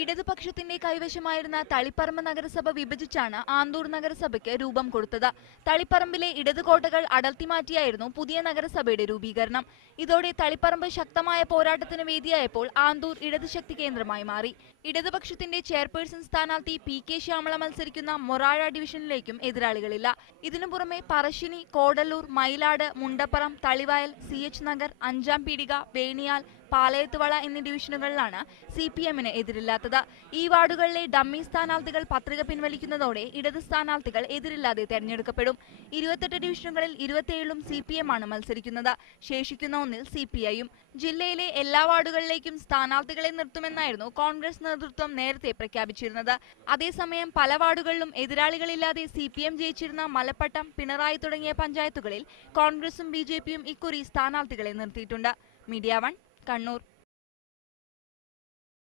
ഇടതുപക്ഷത്തിന്റെ കൈവശമായിരുന്ന തളിപ്പറമ്പ് നഗരസഭ വിഭജിച്ചാണ് ആന്തൂർ നഗരസഭയ്ക്ക് രൂപം കൊടുത്തത്. തളിപ്പറമ്പിലെ ഇടതുകോട്ടകൾ അടർത്തിമാറ്റിയായിരുന്നു പുതിയ നഗരസഭയുടെ രൂപീകരണം. ഇതോടെ തളിപ്പറമ്പ് ശക്തമായ പോരാട്ടത്തിന് വേദിയായപ്പോൾ ആന്തൂർ ഇടത് ശക്തി കേന്ദ്രമായി മാറി. ഇടതുപക്ഷത്തിന്റെ ചെയർപേഴ്സൺ സ്ഥാനാർത്ഥി പി.കെ. ശ്യാമള മത്സരിക്കുന്ന മൊറാഴ ഡിവിഷനിലേക്കും എതിരാളികളില്ല. ഇതിനു പുറമെ പറശ്ശിനി, കോടല്ലൂർ, മയിലാട്, മുണ്ടപ്പുറം, തളിവയൽ, CH നഗർ, 5-ാം പീടിക, വേണിയാൽ, പാലയത്തുവള എന്നീ ഡിവിഷനുകളിലാണ് CPM-ന് എതിരില്ലാത്തത്. ഈ വാർഡുകളിലെ ഡമ്മി സ്ഥാനാർത്ഥികൾ പത്രിക പിൻവലിക്കുന്നതോടെ ഇടത് സ്ഥാനാർത്ഥികൾ എതിരില്ലാതെ തെരഞ്ഞെടുക്കപ്പെടും. 28 ഡിവിഷനുകളിൽ 27-ലും CPM-ആണ് മത്സരിക്കുന്നത്. ശേഷിക്കുന്ന 1-ൽ CPI-യും. ജില്ലയിലെ എല്ലാ വാർഡുകളിലേക്കും സ്ഥാനാർത്ഥികളെ നിർത്തുമെന്നായിരുന്നു കോൺഗ്രസ് നേതൃത്വം നേരത്തെ പ്രഖ്യാപിച്ചിരുന്നത്. അതേസമയം പല വാർഡുകളിലും എതിരാളികളില്ലാതെ CPM ജയിച്ചിരുന്ന മലപ്പട്ടം, പിണറായി തുടങ്ങിയ പഞ്ചായത്തുകളിൽ കോൺഗ്രസും BJP-യും ഇക്കുറി സ്ഥാനാർത്ഥികളെ നിർത്തിയിട്ടുണ്ട്. മീഡിയ 1 കണ്ണൂർ.